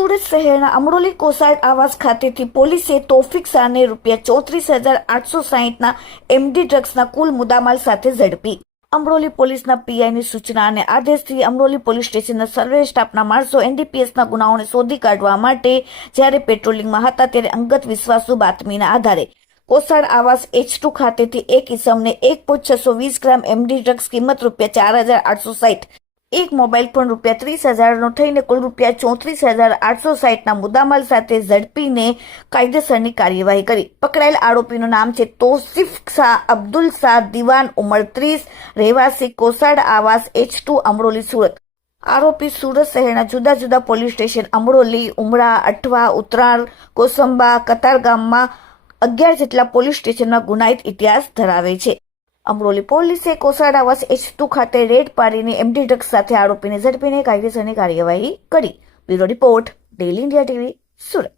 સુરત શહેરના અમરોલી કોસાડ આવાસ ખાતેથી પોલીસે તોફિક શાહને ₹34,860ના એમડી ડ્રગ્સના કુલ મુદ્દામાલ સાથે ઝડપી। અમરોલી પોલીસના પીઆઈની સૂચના અને આદેશથી અમરોલી પોલીસ સ્ટેશનના સર્વે સ્ટાફના માણસો એનડીપીએસના ગુનાઓને શોધી કાઢવા માટે જ્યારે પેટ્રોલિંગમાં હતા ત્યારે અંગત વિશ્વાસુ બાતમીના આધારે કોસાડ આવાસ H2 ખાતેથી એક ઇસમને 1.620 ગ્રામ એમડી ડ્રગ્સ કિંમત ₹4,860, એક મોબાઈલ ફોન ₹30,000નો થઈને કુલ ₹34,860ના મુદ્દામાલ સાથે ઝડપીને કાયદેસરની કાર્યવાહી કરી। પકડાયેલ આરોપીનું નામ છે તોસિફ શાહ અબ્દુલ શાહ દિવાન, ઉંમર 30, રહેવાસી કોસાડ આવાસ H2 અમરોલી, સુરત। આરોપી સુરત શહેરના જુદા જુદા પોલીસ સ્ટેશન અમરોલી, ઉમરા, અઠવા, ઉત્તરાળ, કોસંબા, કતારગામમાં 11 જેટલા પોલીસ સ્ટેશનમાં ગુનાહિત ઇતિહાસ ધરાવે છે। અમરોલી પોલીસે કોસાડ આવાસ H2 ખાતે રેડ પાડીને એમડી ડ્રગ્સ સાથે આરોપીને ઝડપીને કાયદેસરની કાર્યવાહી કરી। Bureau report, daily India TV, Surat.